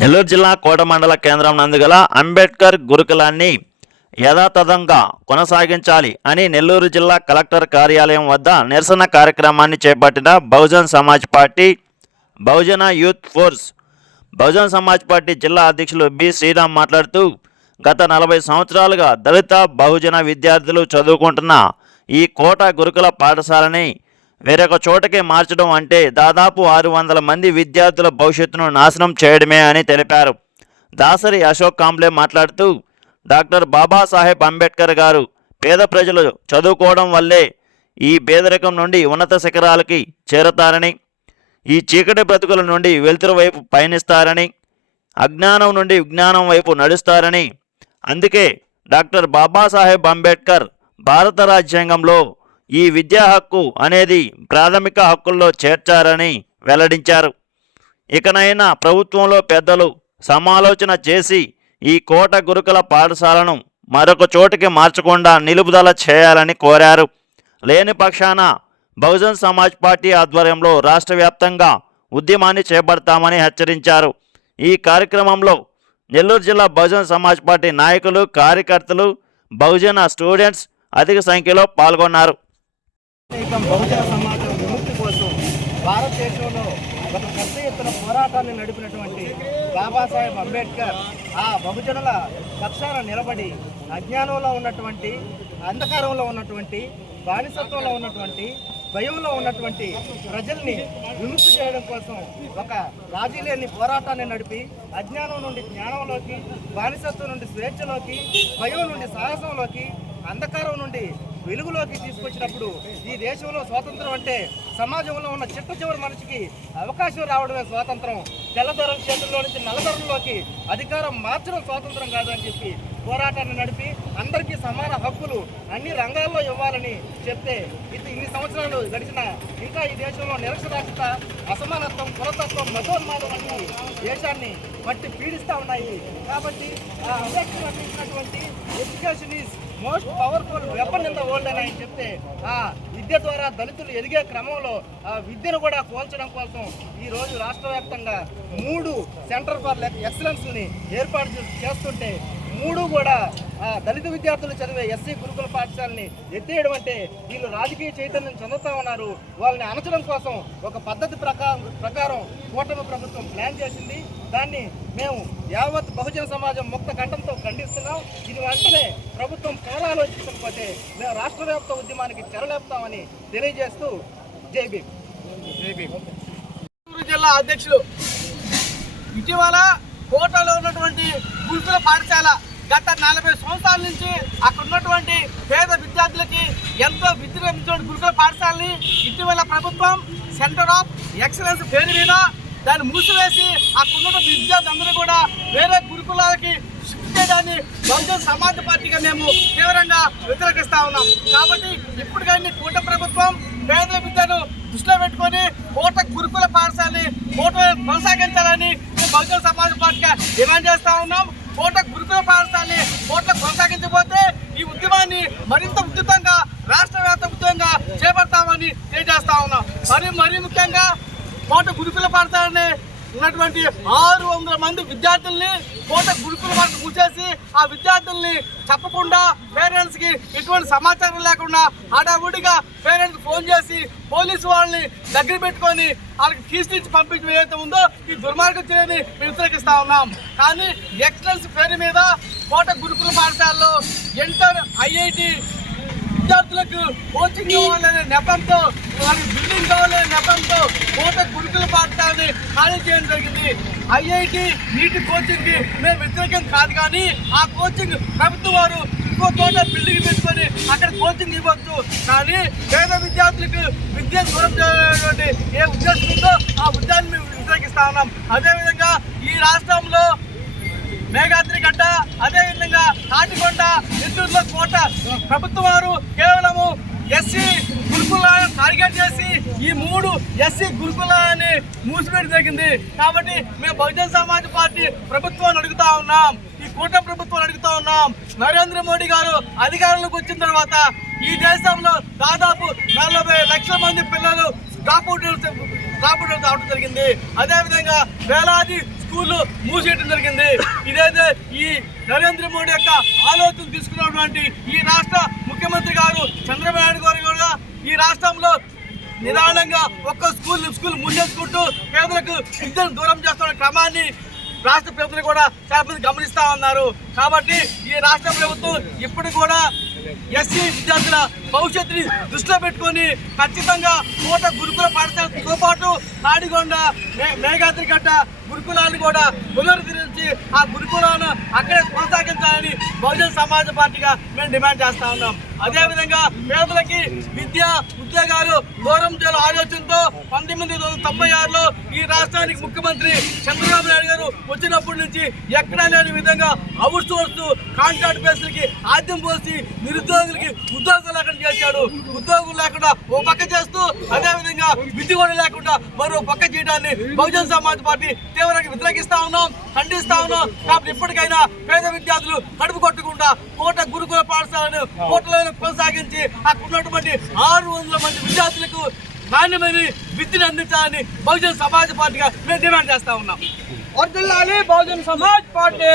నెల్లూరు జిల్లా కోట మండల కేంద్రం నందుగల అంబేద్కర్ గురుకులాన్ని యథాతథంగా కొనసాగించాలి అని నెల్లూరు జిల్లా కలెక్టర్ కార్యాలయం వద్ద నిరసన కార్యక్రమాన్ని చేపట్టిన Bahujan Samaj party, Bahujana youth force, Bahujan Samaj party జిల్లా అధ్యక్షులు బి శ్రీరామ్ మాట్లాడుతూ, గత 40 సంవత్సరాలుగా దళిత బహుజన విద్యార్థులు చదువుకుంటున్న ఈ కోట గురుకుల పాఠశాలని వేరొక చోటకి మార్చడం అంటే దాదాపు 600 మంది విద్యార్థుల భవిష్యత్తును నాశనం చేయడమే అని తెలిపారు. దాసరి అశోక్ కాంబ్లే మాట్లాడుతూ, డాక్టర్ బాబాసాహెబ్ అంబేద్కర్ గారు పేద ప్రజలు చదువుకోవడం వల్లే ఈ పేదరికం నుండి ఉన్నత శిఖరాలకి చేరతారని, ఈ చీకటి బ్రతుకుల నుండి వెలుతురు వైపు పయనిస్తారని, అజ్ఞానం నుండి విజ్ఞానం వైపు నడుస్తారని, అందుకే డాక్టర్ బాబాసాహెబ్ అంబేద్కర్ భారత రాజ్యాంగంలో ఈ విద్యా హక్కు అనేది ప్రాథమిక హక్కుల్లో చేర్చారని వెల్లడించారు. ఇకనైనా ప్రభుత్వంలో పెద్దలు సమాలోచన చేసి ఈ కోట గురుకుల పాఠశాలను మరొక చోటికి మార్చకుండా నిలుపుదల చేయాలని కోరారు. లేని పక్షాన బహుజన్ సమాజ్ పార్టీ ఆధ్వర్యంలో రాష్ట్ర వ్యాప్తంగా ఉద్యమాన్ని చేపడతామని హెచ్చరించారు. ఈ కార్యక్రమంలో నెల్లూరు జిల్లా బహుజన్ సమాజ్ పార్టీ నాయకులు, కార్యకర్తలు, బహుజన స్టూడెంట్స్ అధిక సంఖ్యలో పాల్గొన్నారు. బహుజన సమాజం విముక్తి కోసం భారతదేశంలో ఒక పెద్ద ఎత్తున పోరాటాన్ని నడిపినటువంటి బాబాసాహెబ్ అంబేద్కర్ ఆ బహుజనుల పక్షాన నిలబడి అజ్ఞానంలో ఉన్నటువంటి, అంధకారంలో ఉన్నటువంటి, బానిసత్వంలో ఉన్నటువంటి, భయంలో ఉన్నటువంటి ప్రజల్ని విముక్తి చేయడం కోసం ఒక రాజీ లేని పోరాటాన్ని నడిపి అజ్ఞానం నుండి జ్ఞానంలోకి, బానిసత్వం నుండి స్వేచ్ఛలోకి, భయం నుండి సాహసంలోకి, అంధకారం నుండి వెలుగులోకి తీసుకొచ్చినప్పుడు ఈ దేశంలో స్వాతంత్రం అంటే సమాజంలో ఉన్న చిట్ట చివరి మనిషికి అవకాశం రావడమే స్వాతంత్రం. తెల్లదొరల చేతుల్లో నుంచి నల్లదొరల్లోకి అధికారం మార్చడం స్వాతంత్రం కాదని చెప్పి పోరాటాన్ని నడిపి అందరికీ సమాన హక్కులు అన్ని రంగాల్లో ఇవ్వాలని చెప్తే ఇన్ని సంవత్సరాలు గడిచిన ఇంకా ఈ దేశంలో నిరక్షరాస్యత, అసమానత్వం, కులతత్వం, మతోన్మాదం వంటి దేశాన్ని పట్టి పీడిస్తూ ఉన్నాయి. కాబట్టి ఆ అంబేద్కర్ అందించినటువంటి education is most powerful weapon in the world అని ఆయన చెప్తే ఆ విద్య ద్వారా దళితులు ఎదిగే క్రమంలో ఆ విద్యను కూడా కోల్చడం కోసం ఈరోజు రాష్ట్ర వ్యాప్తంగా 3 సెంటర్ ఫర్ ఎక్సలెన్స్ని ఏర్పాటు చేస్తుంటే 3 కూడా దళిత విద్యార్థులు చదివే ఎస్సీ గురుకుల పాఠశాలని ఎత్తేయడం అంటే వీళ్ళు రాజకీయ చైతన్యం చెందుతూ ఉన్నారు. వాళ్ళని అణచడం కోసం ఒక పద్ధతి ప్రకారం కూటమి ప్రభుత్వం ప్లాన్ చేసింది. దాన్ని మేము యావత్ బహుజన సమాజం ముక్త కంఠంతో ఖండిస్తున్నాం. ఇది వెంటనే ప్రభుత్వం పునరాలోచించకపోతే మేము రాష్ట్ర వ్యాప్త ఉద్యమానికి తెరలేపుతామని తెలియజేస్తూ జై భీమ్. జిల్లా అధ్యక్షులు, ఇటీవల కోటలో ఉన్నటువంటి గురుకుల పాఠశాల గత 40 సంవత్సరాల నుంచి అక్కడ ఉన్నటువంటి పేద విద్యార్థులకి ఎంతో విద్యను అందించిన గురుకుల పాఠశాలని ఇటీవల ప్రభుత్వం సెంటర్ ఆఫ్ ఎక్సలెన్స్ పేరు మీద దాన్ని మూసివేసి అక్కడ ఉన్నటువంటి విద్యార్థులందరూ కూడా వేరే గురుకులాలకి షిఫ్ట్ చేయడాన్ని బహుజన్ సమాజ్ పార్టీగా మేము తీవ్రంగా వ్యతిరేకిస్తా ఉన్నాం. కాబట్టి ఇప్పుడు కానీ కోట ప్రభుత్వం పేద విద్యను దృష్టిలో పెట్టుకొని కోట గురుకుల పాఠశాలని కోట కొనసాగించాలని బహుజన్ సమాజ్ పార్టీగా డిమాండ్ చేస్తా ఉన్నాం. కోట గురుకుల పాఠశాలని కోట కొనసాగించబోతే ఈ ఉద్యమాన్ని మరింత ఉధృతంగా రాష్ట్ర వ్యాప్త ఉద్యమంగా చేపడతామని తెలియజేస్తా ఉన్నాం. మరీ ముఖ్యంగా కోట గురుకుల పాఠశాలని ఉన్నటువంటి 600 మంది విద్యార్థుల్ని కోట గురుకుల పాఠశాల కూర్చేసి ఆ విద్యార్థుల్ని చెప్పకుండా పేరెంట్స్కి ఎటువంటి సమాచారం లేకుండా హడావుడిగా పేరెంట్స్ ఫోన్ చేసి పోలీసు వాళ్ళని దగ్గర పెట్టుకొని వాళ్ళకి తీసుకొచ్చి పంపించడం ఏదైతే ఉందో ఈ దుర్మార్గం చర్యని మేము వ్యతిరేకిస్తా ఉన్నాం. కానీ ఎక్సలెన్స్ పేరు మీద కోట గురుకుల పాఠశాలలో ఇంటర్, ఐఐటి విద్యార్థులకు కోచింగ్ కావాలనే నెపంతో, వాళ్ళకి బిల్డింగ్ కావాలనే నెపంతో కోట గురుకుల పాఠశాలని ఖాళీ చేయడం జరిగింది. ఐఐటి నీటి కోచింగ్కి మేము వ్యతిరేకం కాదు, కానీ ఆ కోచింగ్ ప్రభుత్వం వారు ఇంకో చోట బిల్డింగ్ పెట్టుకొని అక్కడ కోచింగ్ ఇవ్వచ్చు. కానీ పేద విద్యార్థులకు విద్య దూరం చేయాలనేటువంటి ఏ ఉద్దేశం ఉందో ఆ ఉద్యాన్ని మేము వ్యతిరేకిస్తా ఉన్నాం. అదేవిధంగా ఈ రాష్ట్రంలో మేఘాద్రిగడ్డ, అదేవిధంగా తాటికొండ, నెల్లూరులో కోట ప్రభుత్వం వారు కేవలము ఎస్సీ గురుకులాలను టార్గెట్ చేసి ఈ 3 ఎస్సీ గురుకులాలని మూసివేయడం జరిగింది. కాబట్టి మేము బహుజన్ సమాజ్ పార్టీ ప్రభుత్వాన్ని అడుగుతా ఉన్నాం, ఈ కూటమి ప్రభుత్వాన్ని అడుగుతా ఉన్నాం. నరేంద్ర మోడీ గారు అధికారంలోకి వచ్చిన తర్వాత ఈ దేశంలో దాదాపు 40 లక్షల మంది పిల్లలు డ్రాప్ అవుట్ అవడం జరిగింది. అదేవిధంగా వేలాది స్కూళ్ళు మూసేయడం జరిగింది. ఇదైతే ఈ నరేంద్ర మోడీ యొక్క ఆలోచన తీసుకున్నటువంటి ఈ రాష్ట్ర ముఖ్యమంత్రి గారు చంద్రబాబు నాయుడు గారు కూడా ఈ రాష్ట్రంలో నిదానంగా ఒక్క స్కూల్ ముందేసుకుంటూ పేదలకు విద్యను దూరం చేస్తున్న క్రమాన్ని రాష్ట్ర ప్రభుత్వం కూడా చాలా మంది గమనిస్తా ఉన్నారు. కాబట్టి ఈ రాష్ట్ర ప్రభుత్వం ఇప్పుడు కూడా ఎస్సీ విద్యార్థుల భవిష్యత్తుని దృష్టిలో పెట్టుకొని ఖచ్చితంగా కోట గురుకుల పాఠశాలతో పాటు తాడిగొండ మేఘాద్రిగడ్డ గురుకులాన్ని కూడా పునరుద్ధరించి ఆ గురుకులాలను అక్కడే కొనసాగించాలని బహుజన సమాజ పార్టీగా మేము డిమాండ్ చేస్తా ఉన్నాం. అదేవిధంగా పేదలకి విద్య ఉద్యోగాలు దూరం చేయాల ఆలోచనతో 1996లో ఈ రాష్ట్రానికి ముఖ్యమంత్రి చంద్రబాబు నాయుడు గారు వచ్చినప్పటి నుంచి ఎక్కడా లేని విధంగా అవుట్ సోర్స్ కాంట్రాక్ట్ బేస్లకి ఆద్యం పోసి నిరుద్యోగులకి ఉద్యోగాలు లేకుండా చేశాడు. ఉద్యోగులు లేకుండా ఓ పక్క చేస్తూ అదేవిధంగా విద్య కూడా లేకుండా మరో పక్క చేయడాన్ని బహుజన సమాజ్ పార్టీ తీవ్రంగా వ్యతిరేకిస్తా ఉన్నాం, ఖండిస్తా ఉన్నాం. కాబట్టి ఇప్పటికైనా పేద విద్యార్థులు కడుపు కొట్టకుండా కోట గురుకుల పాఠశాలను కోటలో కొనసాగించి అక్కడ ఉన్నటువంటి 600 మంది విద్యార్థులకు నాణ్యమైన విద్యను అందించాలని బహుజన సమాజ్ పార్టీగా మేము డిమాండ్ చేస్తా ఉన్నాం. వర్ధిల్లాలి బహుజన సమాజ్ పార్టీ.